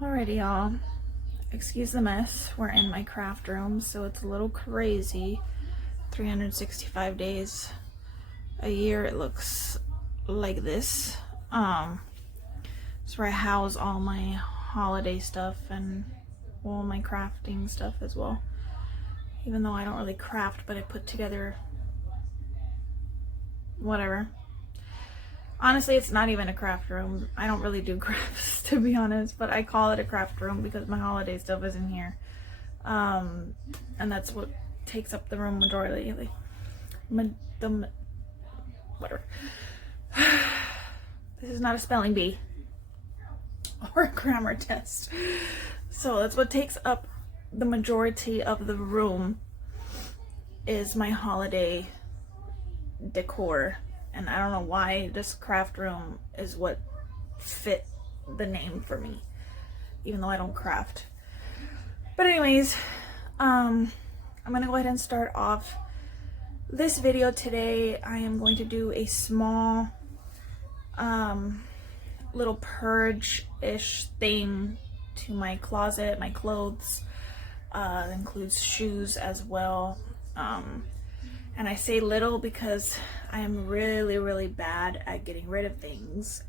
Alrighty, y'all. Excuse the mess. We're in my craft room, so it's a little crazy. 365 days a year, it looks like this. It's where I house all my holiday stuff and all my crafting stuff as well. Even though I don't really craft, but I put together whatever. Honestly, it's not even a craft room. I don't really do crafts, to be honest, but I call it a craft room because my holiday stuff is in here. And that's what takes up the room majority. Whatever. This is not a spelling bee or a grammar test. So that's what takes up the majority of the room is my holiday decor. And I don't know why this craft room is what fit the name for me, even though I don't craft. But anyways, I'm gonna go ahead and start off this video today. I am going to do a small little purge-ish thing to my closet, my clothes. It includes shoes as well. And I say little because I am really bad at getting rid of things,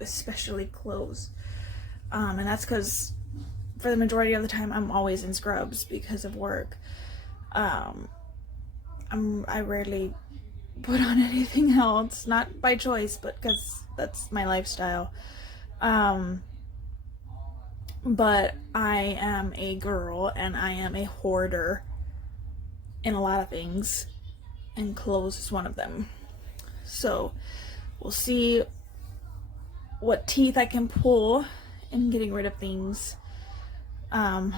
especially clothes. And that's because for the majority of the time I'm always in scrubs because of work. I rarely put on anything else, not by choice, but because that's my lifestyle. But I am a girl and I am a hoarder in a lot of things, and clothes is one of them. So we'll see what teeth I can pull in getting rid of things. Yeah,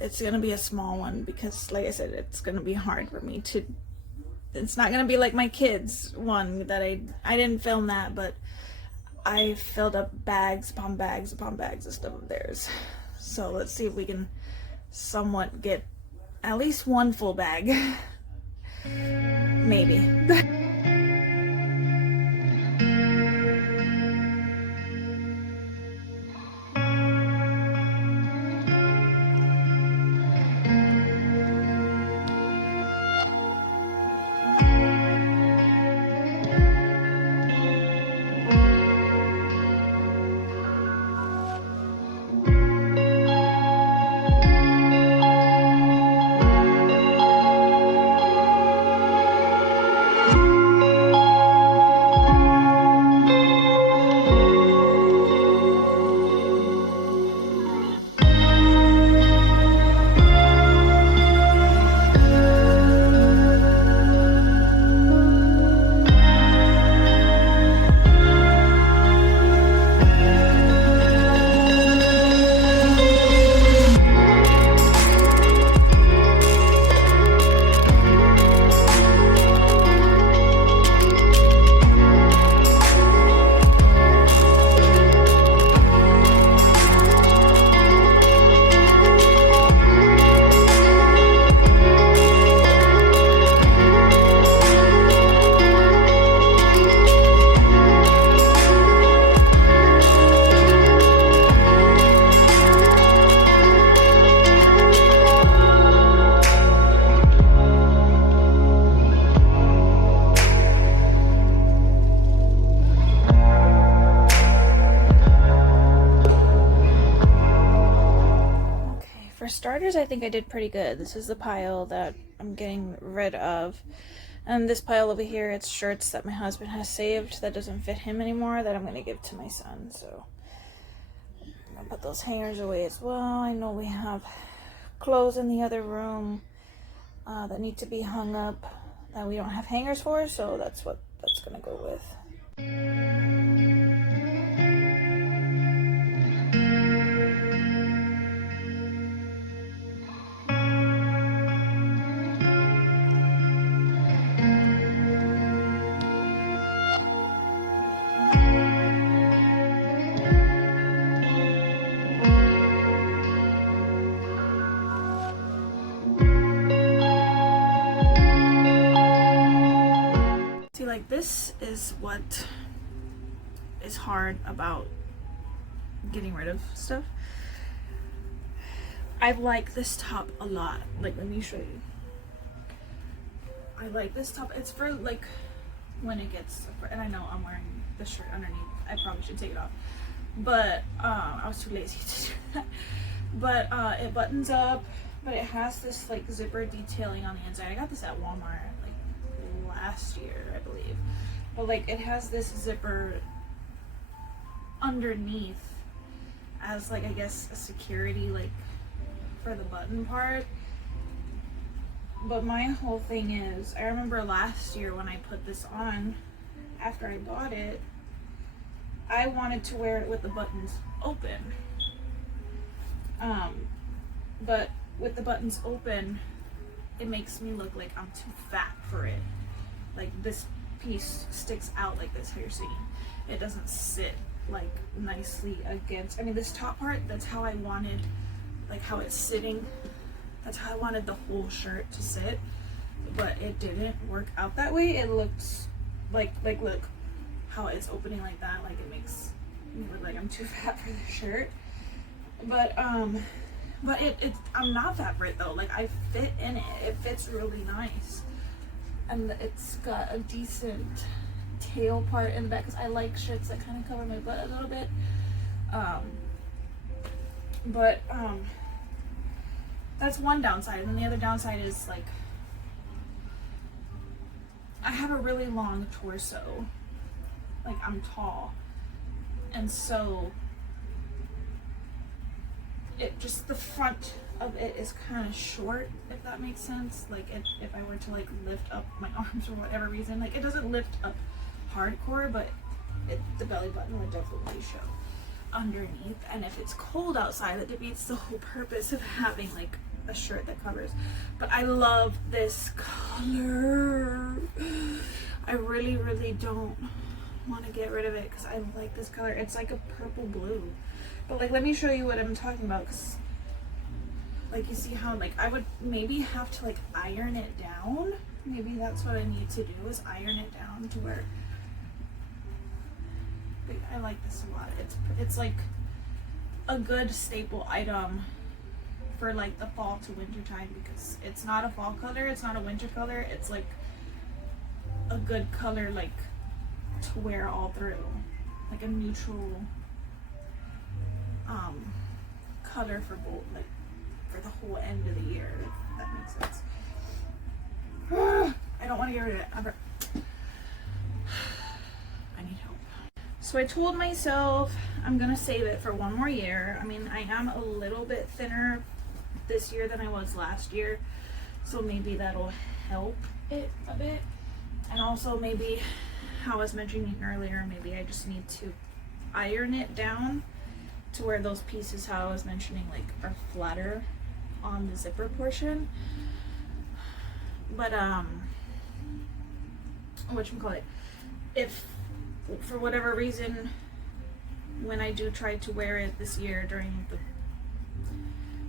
it's gonna be a small one because, like I said, it's gonna be hard for me to. It's not gonna be like my kids one that I didn't film that, but I filled up bags upon bags upon bags of stuff of theirs. So let's see if we can somewhat get at least one full bag. Maybe. Starters, I think I did pretty good. This is the pile that I'm getting rid of. And this pile over here, it's shirts that my husband has saved that doesn't fit him anymore that I'm going to give to my son. So I'm going to put those hangers away as well. I know we have clothes in the other room that need to be hung up that we don't have hangers for, so that's what that's going to go with. Like, this is what is hard about getting rid of stuff. I like this top a lot. Like, let me show you. I like this top. It's for like when it gets, and I know I'm wearing the shirt underneath. I probably should take it off, but I was too lazy to do that. But it buttons up, but it has this like zipper detailing on the inside. I got this at Walmart like last year, I believe. But like it has this zipper underneath as like, I guess, a security, like for the button part. But my whole thing is, I remember last year when I put this on after I bought it, I wanted to wear it with the buttons open. But with the buttons open, it makes me look like I'm too fat for it. Like this piece sticks out like this, how you're seeing. It doesn't sit like nicely against, I mean this top part, that's how I wanted, like how it's sitting, that's how I wanted the whole shirt to sit, but it didn't work out that way. It looks like look how it's opening like that, like it makes me look like I'm too fat for the shirt. But it I'm not that for it though. Like I fit in it. It fits really nice, and it's got a decent tail part in the back because I like shirts that kind of cover my butt a little bit. That's one downside, and the other downside is like I have a really long torso. Like I'm tall, and so it just, the front of it is kind of short, if that makes sense. Like if I were to like lift up my arms for whatever reason, like it doesn't lift up hardcore, but the belly button would definitely show underneath. And if it's cold outside, that defeats the whole purpose of having like a shirt that covers. But I love this color. I really don't want to get rid of it because I like this color. It's like a purple blue. But like, let me show you what I'm talking about, because like you see how like I would maybe have to like iron it down. Maybe that's what I need to do, is iron it down to where, but I like this a lot. It's like a good staple item for like the fall to winter time, because it's not a fall color, it's not a winter color, it's like a good color like to wear all through, like a neutral color for both, like for the whole end of the year, if that makes sense. I don't want to get rid of it. I need help. So I told myself I'm gonna save it for one more year. I mean, I am a little bit thinner this year than I was last year, so maybe that'll help it a bit. And also maybe, how I was mentioning earlier, maybe I just need to iron it down to where those pieces, how I was mentioning, like are flatter on the zipper portion. But whatchamacallit, if for whatever reason when I do try to wear it this year during the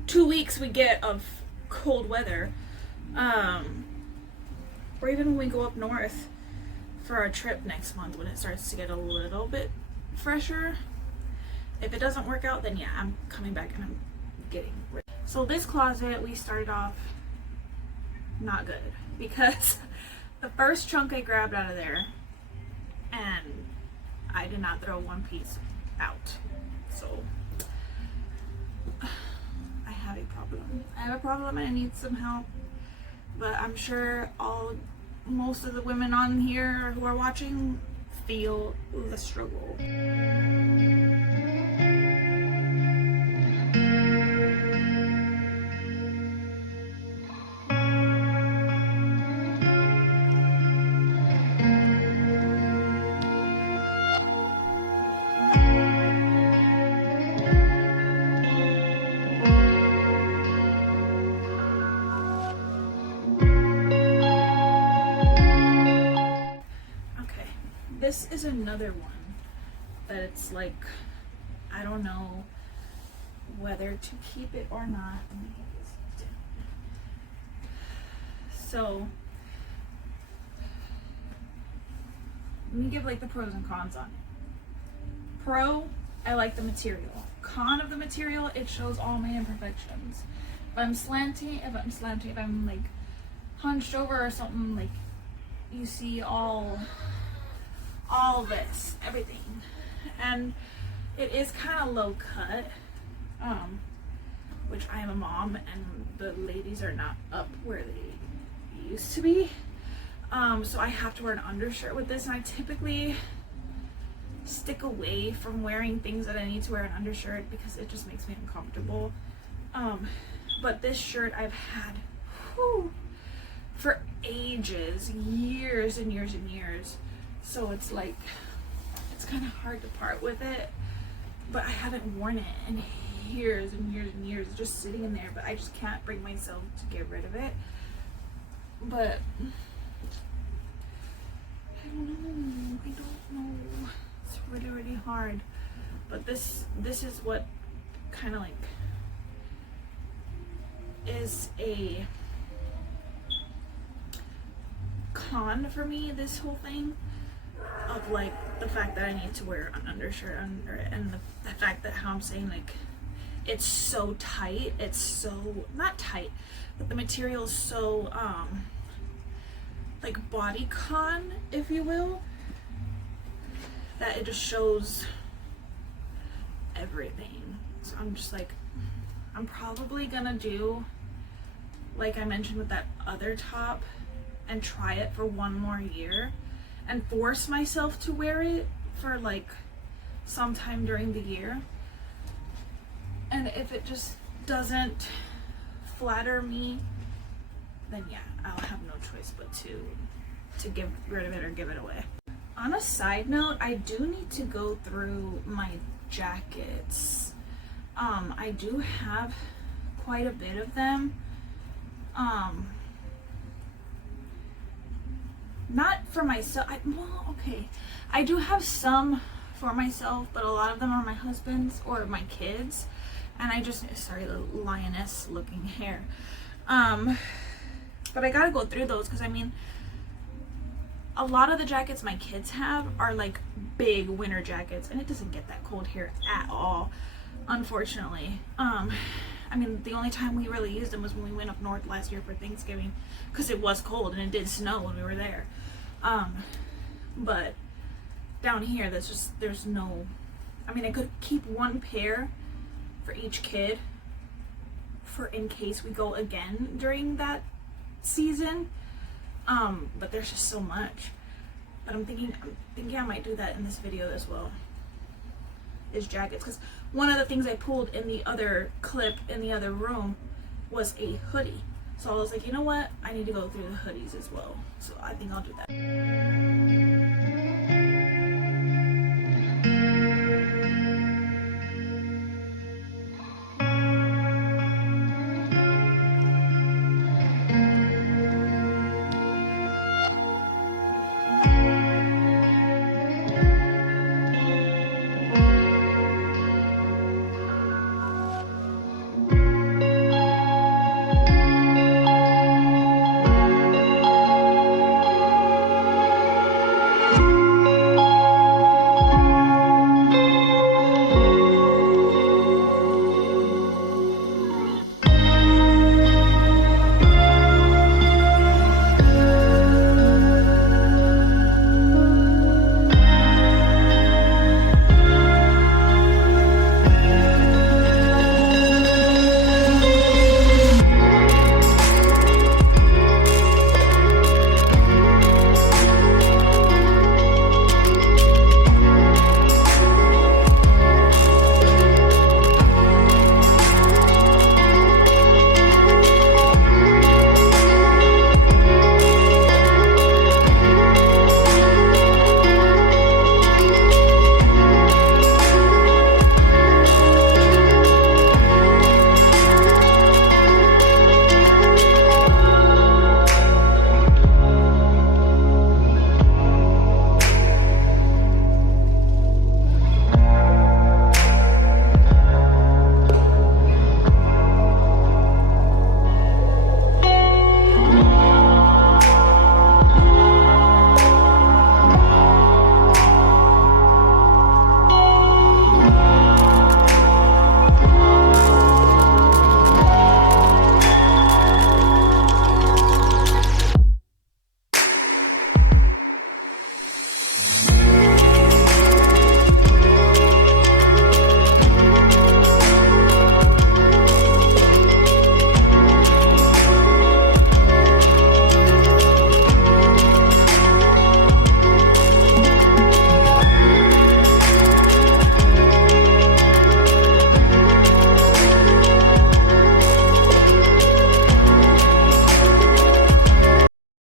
2 weeks we get of cold weather, or even when we go up north for our trip next month when it starts to get a little bit fresher, if it doesn't work out, then yeah, I'm coming back and I'm getting rid. So this closet, we started off not good, because the first chunk I grabbed out of there, and I did not throw one piece out. So I have a problem. I have a problem and I need some help. But I'm sure most of the women on here who are watching feel the struggle. This is another one that it's like, I don't know whether to keep it or not. Let me get this down. So let me give like the pros and cons on it. Pro, I like the material. Con of the material, it shows all my imperfections. If I'm slanting, if I'm like hunched over or something, like you see all this, everything. And it is kind of low cut, which I am a mom and the ladies are not up where they used to be. So I have to wear an undershirt with this, and I typically stick away from wearing things that I need to wear an undershirt because it just makes me uncomfortable. But this shirt I've had for ages, years and years and years. So it's like, it's kind of hard to part with it, but I haven't worn it in years and years and years. It's just sitting in there, but I just can't bring myself to get rid of it. But I don't know. It's really, really hard. But this is what kind of like is a con for me, this whole thing of like the fact that I need to wear an undershirt under it, and the fact that how I'm saying like it's so tight, it's so not tight, but the material is so like bodycon, if you will, that it just shows everything. So I'm just like, I'm probably gonna do like I mentioned with that other top and try it for one more year and force myself to wear it for like sometime during the year. And if it just doesn't flatter me, then yeah, I'll have no choice but to get rid of it or give it away. On a side note, I do need to go through my jackets. I do have quite a bit of them. Not for myself. Okay. I do have some for myself, but a lot of them are my husband's or my kids. And I just, sorry, the lioness looking hair. But I gotta go through those because I mean, a lot of the jackets my kids have are like big winter jackets, and it doesn't get that cold here at all, unfortunately. I mean, the only time we really used them was when we went up north last year for Thanksgiving because it was cold and it did snow when we were there. But down here, there's no, I mean, I could keep one pair for each kid for in case we go again during that season. But there's just so much. But I'm thinking I might do that in this video as well, is jackets, because one of the things I pulled in the other clip in the other room was a hoodie. So I was like, you know what? I need to go through the hoodies as well. So I think I'll do that.